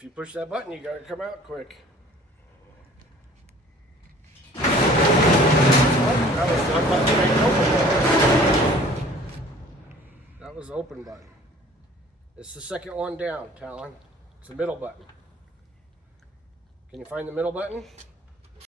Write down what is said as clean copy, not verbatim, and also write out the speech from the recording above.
If you push that button, you gotta come out quick. Oh, that was the button right open. That was the open button. It's the second one down, Talon. It's the middle button. Can you find the middle button?